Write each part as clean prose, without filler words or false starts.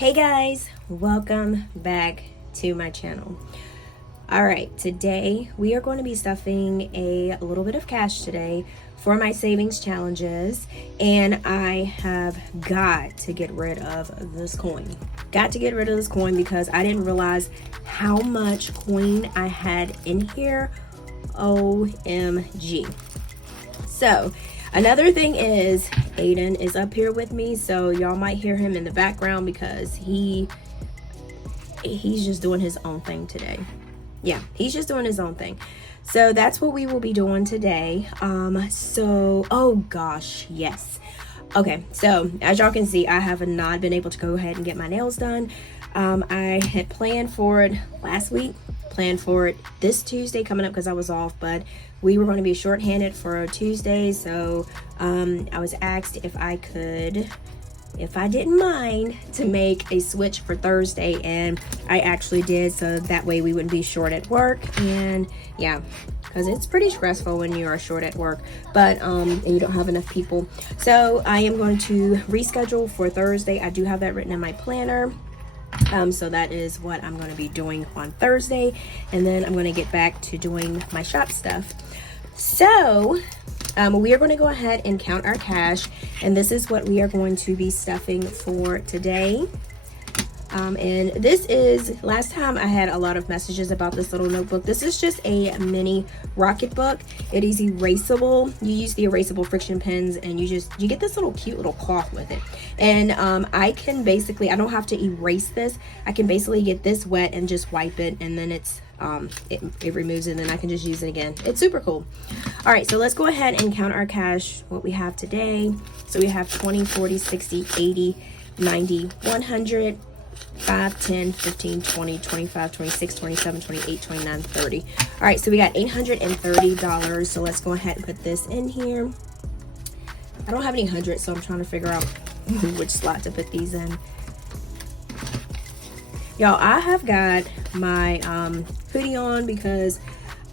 Hey guys, welcome back to my channel. All right, today we are going to be stuffing a little bit of cash today for my savings challenges, and I have got to get rid of this coin. Got to get rid of this coin because I didn't realize how much coin I had in here. OMG. So another thing is Aiden is up here with me, so y'all might hear him in the background because he's just doing his own thing today. Yeah, he's just doing his own thing. So that's what we will be doing today. Oh gosh, yes. Okay, so as y'all can see, I have not been able to go ahead and get my nails done. I had planned for it last week, planned for it this Tuesday coming up because I was off, but we were going to be shorthanded for Tuesday, so I was asked if I didn't mind to make a switch for Thursday, and I actually did, so that way we wouldn't be short at work. And yeah, because it's pretty stressful when you are short at work, but and you don't have enough people. So I am going to reschedule for Thursday. I do have that written in my planner. So that is what I'm going to be doing on Thursday, and then I'm going to get back to doing my shop stuff. So we are going to go ahead and count our cash, and this is what we are going to be stuffing for today. And this is, last time I had a lot of messages about this little notebook. This is just a mini rocket book. It is erasable. You use the erasable friction pens, and you get this little cute little cloth with it. And I can basically, I don't have to erase this. I can basically get this wet and just wipe it, and then it removes it, and then I can just use it again. It's super cool. All right, so let's go ahead and count our cash, what we have today. So we have 20, 40, 60, 80, 90, 100, 5, 10, 15, 20, 25, 26, 27, 28, 29, 30. All right, so we got $830. So let's go ahead and put this in here. I don't have any hundreds, so I'm trying to figure out which slot to put these in. Y'all, I have got my hoodie on because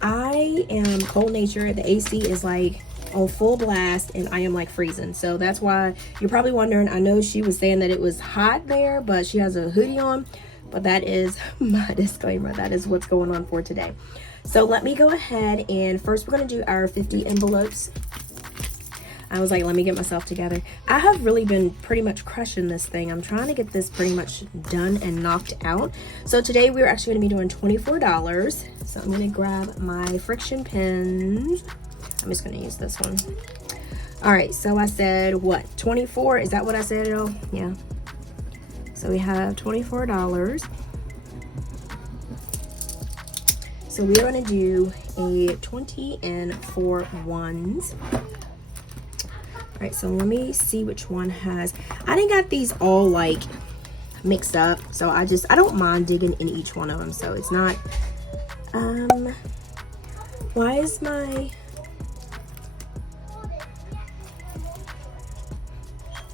I am cold natured. The AC is like on full blast, and I am like freezing. So that's why you're probably wondering. I know she was saying that it was hot there, but she has a hoodie on. But that is my disclaimer. That is what's going on for today. So let me go ahead, and first we're going to do our 50 envelopes. I was like, let me get myself together. I have really been pretty much crushing this thing. I'm trying to get this pretty much done and knocked out. So today we're actually going to be doing $24. So I'm going to grab my friction pens. I'm just going to use this one. All right, so I said what, 24? Is that what I said at all? Yeah. So we have $24. So we're going to do a 20 and 4 ones. All right, so let me see which one has. I didn't got these all like mixed up, so I don't mind digging in each one of them. So it's not. Why is my?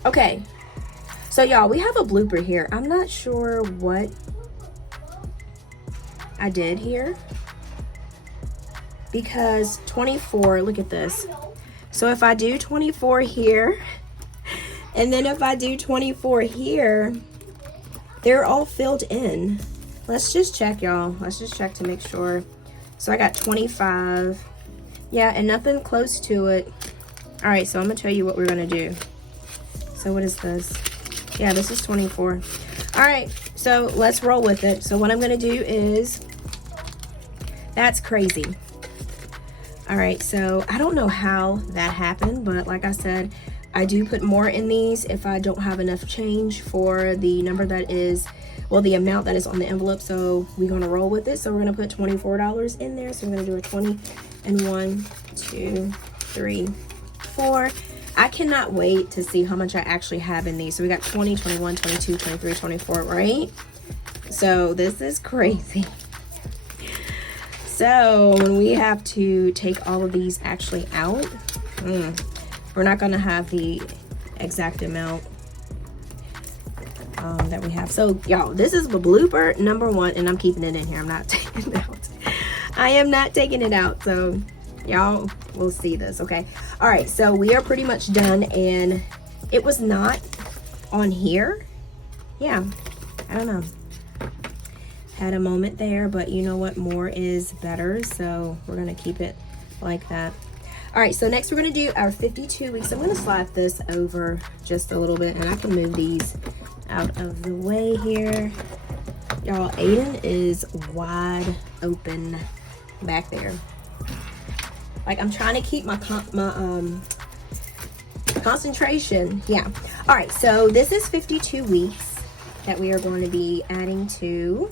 Okay, so y'all, we have a blooper here. I'm not sure what I did here because 24. Look at this. So if I do 24 here, and then if I do 24 here, they're all filled in. Let's just check, y'all. Let's just check to make sure. So I got 25. Yeah, and nothing close to it. All right, so I'm gonna tell you what we're gonna do. So what is this? Yeah, this is 24. All right, so let's roll with it. So what I'm gonna do is, that's crazy. All right, so I don't know how that happened, but like I said, I do put more in these if I don't have enough change for the number that is, well, the amount that is on the envelope. So we're gonna roll with it. So we're gonna put $24 in there. So I'm gonna do a 20 and 1, 2, 3, 4. I cannot wait to see how much I actually have in these. So we got 20, 21, 22, 23, 24, right? So this is crazy. So when we have to take all of these actually out, we're not gonna have the exact amount that we have. So y'all, this is the blooper number 1, and I'm keeping it in here. I'm not taking it out. I am not taking it out. So y'all will see this, okay? All right, so we are pretty much done, and it was not on here. Yeah, I don't know. Had a moment there, but you know what? More is better. So we're going to keep it like that. All right, so next we're going to do our 52 weeks. I'm going to slide this over just a little bit, and I can move these out of the way here. Y'all, Aiden is wide open back there. Like, I'm trying to keep my concentration. Yeah. All right, so this is 52 weeks that we are going to be adding to.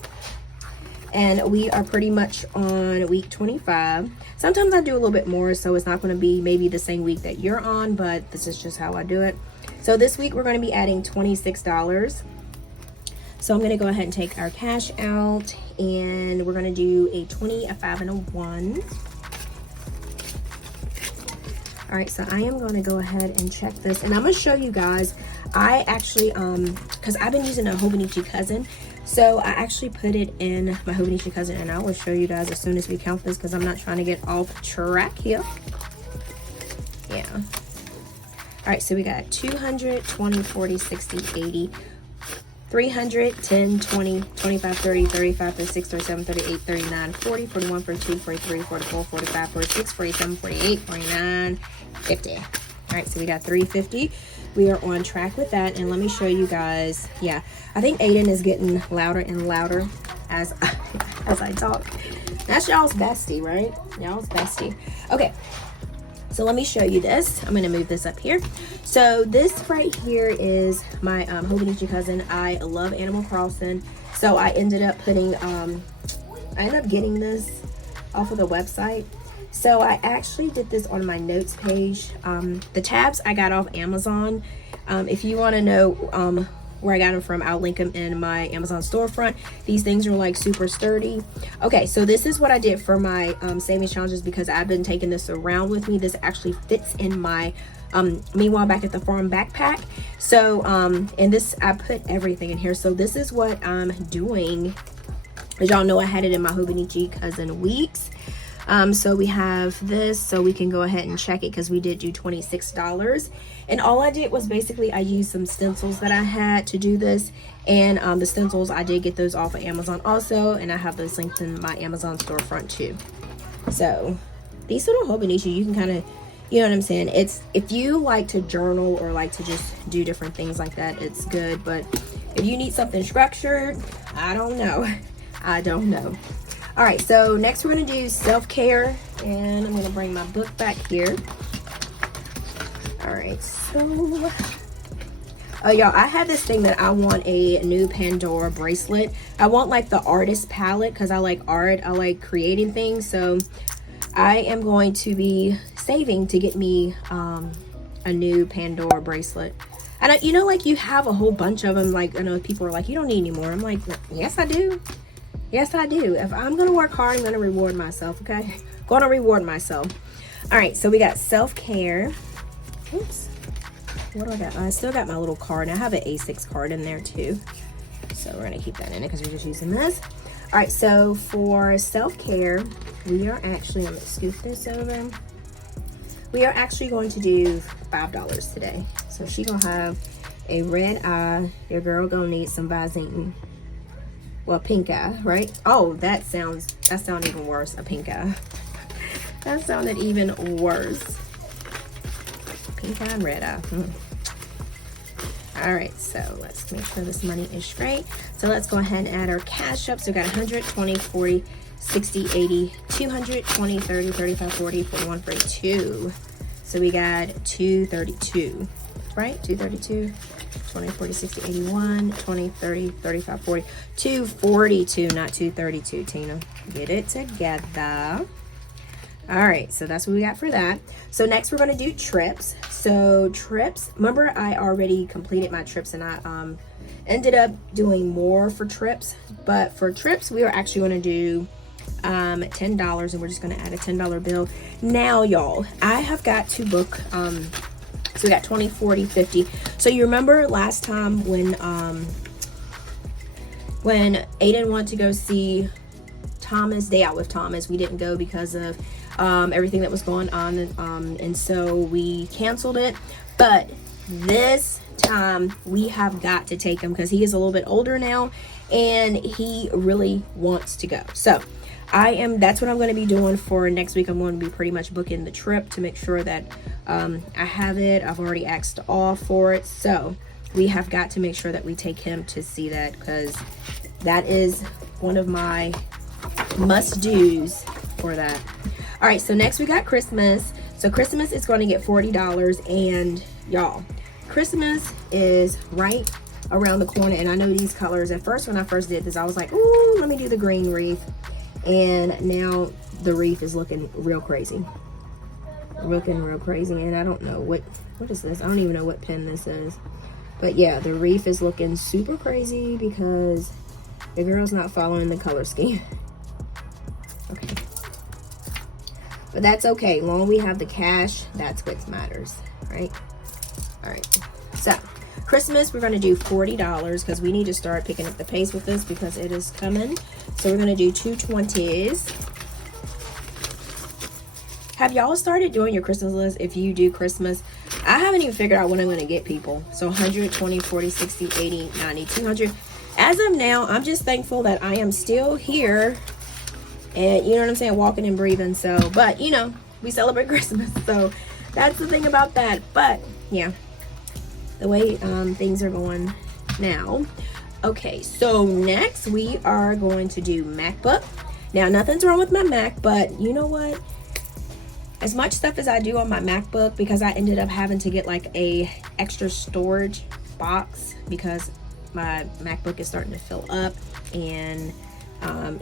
And we are pretty much on week 25. Sometimes I do a little bit more, so it's not going to be maybe the same week that you're on, but this is just how I do it. So this week we're going to be adding $26. So I'm going to go ahead and take our cash out, and we're going to do a 20, a 5, and a 1. All right, so I am going to go ahead and check this, and I'm going to show you guys. I actually, because I've been using a Hobonichi Cousin, so I actually put it in my Hobonichi Cousin, and I will show you guys as soon as we count this, because I'm not trying to get off track here. Yeah. All right, so we got 200, 20, 40, 60, 80, 300, 10, 20, 25, 30, 35, 36, 37, 38, 39, 40, 41, 42, 43, 44, 45, 46, 47, 48, 49, 50. All right, so we got 350. We are on track with that, and let me show you guys. Yeah, I think Aiden is getting louder and louder as I talk. That's y'all's bestie, right? Y'all's bestie. Okay, so let me show you this. I'm gonna move this up here. So this right here is my Hobonichi Cousin. I love Animal Crossing, so I ended up putting I ended up getting this off of the website. So I actually did this on my notes page. The tabs I got off Amazon. If you want to know where I got them from, I'll link them in my Amazon storefront. These things are like super sturdy. Okay, so this is what I did for my savings challenges, because I've been taking this around with me. This actually fits in my Meanwhile Back at the Farm backpack. So and this, I put everything in here. So this is what I'm doing. As y'all know, I had it in my Hobonichi Cousin weeks. So we have this, so we can go ahead and check it, because we did do $26. And all I did was basically I used some stencils that I had to do this, and the stencils, I did get those off of Amazon also, and I have those linked in my Amazon storefront too. So these little Hobonichi, you can kind of, you know what I'm saying, it's, if you like to journal or like to just do different things like that, it's good. But if you need something structured, I don't know. I don't know. All right, so next we're gonna do self-care, and I'm gonna bring my book back here. All right, so, oh y'all, I had this thing that I want a new Pandora bracelet. I want like the artist palette, because I like art, I like creating things. So I am going to be saving to get me a new Pandora bracelet. And you know, like, you have a whole bunch of them. Like, I know people are like, you don't need any more. I'm like, yes I do. Yes, I do. If I'm going to work hard, I'm going to reward myself, okay? Going to reward myself. All right, so we got self-care. Oops. What do I got? I still got my little card. I have an A6 card in there, too. So we're going to keep that in it because we're just using this. All right, so for self-care, we are actually, I'm going to scoop this over. We are actually going to do $5 today. So she going to have a red eye. Your girl going to need some Visine. Well, pink eye, right? Oh, that sounded even worse. A pink eye. That sounded even worse. Pink eye and red eye. All right, so let's make sure this money is straight. So let's go ahead and add our cash up. So we got 100, 20, 40, 60, 80, 200, 20, 30, 35, 40, 41, 42. So we got 232, right? 232. 20, 40, 60, 81, 20, 30, 35, 40, 242, not 232, Tina. Get it together. All right, so that's what we got for that. So next we're going to do trips. So trips, remember I already completed my trips, and I ended up doing more for trips. But for trips, we are actually going to do $10, and we're just going to add a $10 bill. Now, y'all, I have got to book... So we got 20, 40, 50. So you remember last time when Aiden wanted to go see Thomas, Day Out with Thomas, we didn't go because of everything that was going on, and so we canceled it. But this time we have got to take him because he is a little bit older now and he really wants to go. So that's what I'm going to be doing for next week. I'm going to be pretty much booking the trip to make sure that I have it. I've already asked off for it. So we have got to make sure that we take him to see that, because that is one of my must-dos for that. All right, so next we got Christmas. So Christmas is going to get $40, and y'all, Christmas is right around the corner. And I know these colors, at first when I first did this, I was like, ooh, let me do the green wreath. And now the wreath is looking real crazy. Looking real crazy. And I don't know what is this? I don't even know what pen this is. But yeah, the wreath is looking super crazy because the girl's not following the color scheme. Okay. But that's okay. Long we have the cash, that's what matters, right? All right. So Christmas, we're going to do $40 because we need to start picking up the pace with this because it is coming. So we're going to do 2 20s. Have y'all started doing your Christmas list? If you do Christmas, I haven't even figured out what I'm going to get people. So 100, 20, 40, 60, 80, 90, 200. As of now, I'm just thankful that I am still here. And you know what I'm saying? Walking and breathing. So, but you know, we celebrate Christmas. So that's the thing about that. But yeah, the way things are going now. Okay, so next we are going to do MacBook. Now, nothing's wrong with my Mac, but you know what? As much stuff as I do on my MacBook, because I ended up having to get like a extra storage box because my MacBook is starting to fill up. And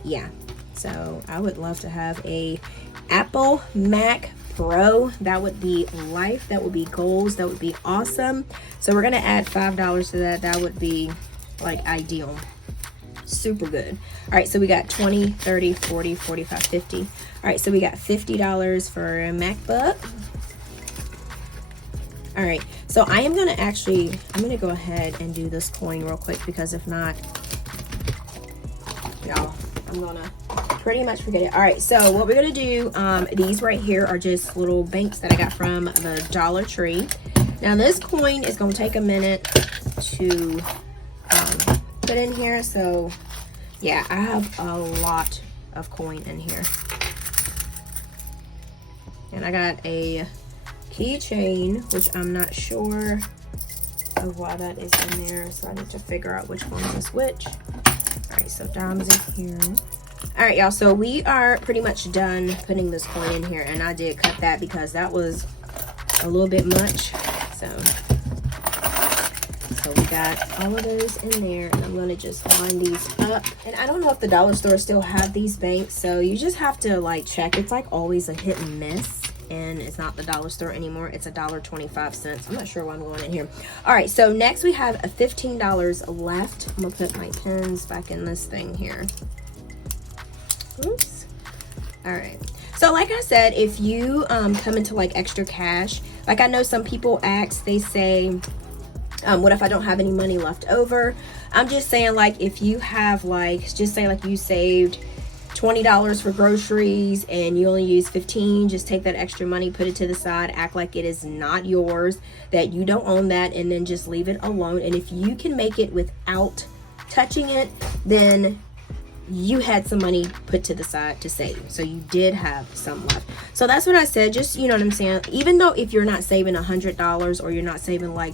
yeah, so I would love to have a Apple Mac Pro. That would be life. That would be goals. That would be awesome. So we're gonna add $5 to that. That would be like ideal. Super good. All right, so we got 20, 30, 40, 45, 50. All right, so we got $50 for a MacBook. All right, so I'm gonna go ahead and do this coin real quick, because if not, y'all, I'm gonna pretty much forget it. All right, so what we're gonna do, these right here are just little banks that I got from the Dollar Tree. Now this coin is gonna take a minute to put in here. So yeah, I have a lot of coin in here. And I got a keychain, which I'm not sure of why that is in there. So I need to figure out which one is which. All right, so dimes in here. All right, y'all, so we are pretty much done putting this coin in here. And I did cut that because that was a little bit much. So we got all of those in there, and I'm gonna just line these up. And I don't know if the dollar store still have these banks, so you just have to like check. It's like always a hit and miss, and it's not the dollar store anymore. It's $1.25. I'm not sure why I'm going in here. All right, so next we have $15 left. I'm gonna put my pens back in this thing here. Oops. All right. So like I said, if you come into like extra cash, like I know some people ask, they say, what if I don't have any money left over? I'm just saying, like, if you have like, just say like you saved $20 for groceries and you only use 15, just take that extra money, put it to the side, act like it is not yours, that you don't own that, and then just leave it alone. And if you can make it without touching it, then you had some money put to the side to save. So you did have some left. So that's what I said. Just, you know what I'm saying? Even though if you're not saving $100 or you're not saving like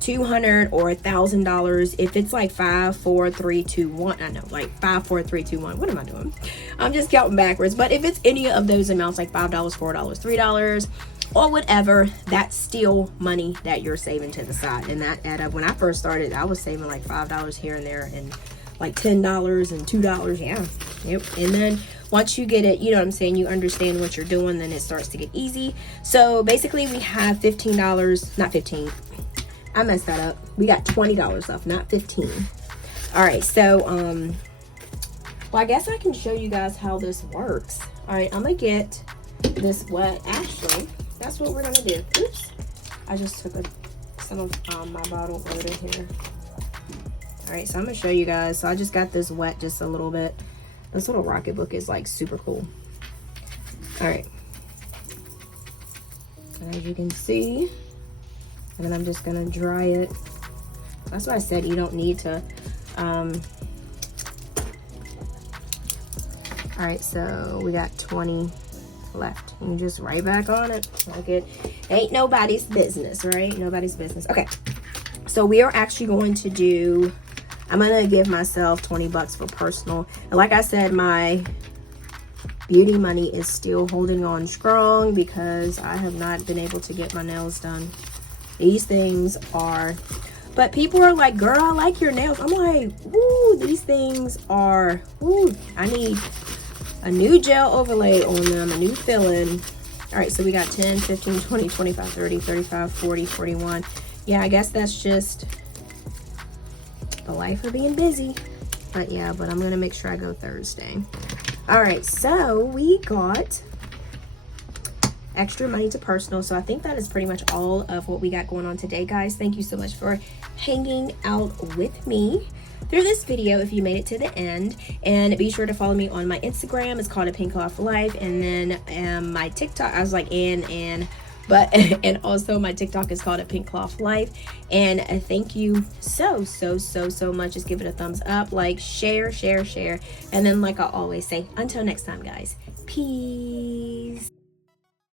$200 or $1,000, if it's like 5, 4, 3, 2, 1, I know, like 5, 4, 3, 2, 1. What am I doing? I'm just counting backwards. But if it's any of those amounts, like $5, $4, $3, or whatever, that's still money that you're saving to the side. And that add up. When I first started, I was saving like $5 here and there, and like $10 and $2. Yeah. Yep. And then once you get it, you know what I'm saying, you understand what you're doing, then it starts to get easy. So basically we have $15, not 15. I messed that up. We got $20 left, not 15. All right, so well, I guess I can show you guys how this works. All right, I'm gonna get this wet. Actually, that's what we're gonna do. Oops, I just took some of my bottle water here. All right, so I'm gonna show you guys. So I just got this wet just a little bit. This little rocket book is like super cool. All right, and as you can see, And then I'm just gonna dry it. That's why I said you don't need to. All right, so we got 20 left. You just right back on it. Like it ain't nobody's business, right? Nobody's business. Okay, so we are actually going to do, I'm gonna give myself 20 bucks for personal. And like I said, my beauty money is still holding on strong because I have not been able to get my nails done. These things are, but people are like, girl, I like your nails. I'm like, woo, these things are, woo, I need a new gel overlay on them, a new fill-in. All right, so we got 10, 15, 20, 25, 30, 35, 40, 41. Yeah, I guess that's just the life of being busy. But yeah, but I'm gonna make sure I go Thursday. All right, so we got extra money to personal. So I think that is pretty much all of what we got going on today, guys. Thank you so much for hanging out with me through this video if you made it to the end. And be sure to follow me on my Instagram. It's called APinkeClothlife. And then my TikTok, I was like but and also my TikTok is called APinkeClothlife. And thank you so much. Just give it a thumbs up, like, share. And then like I always say, until next time, guys, peace.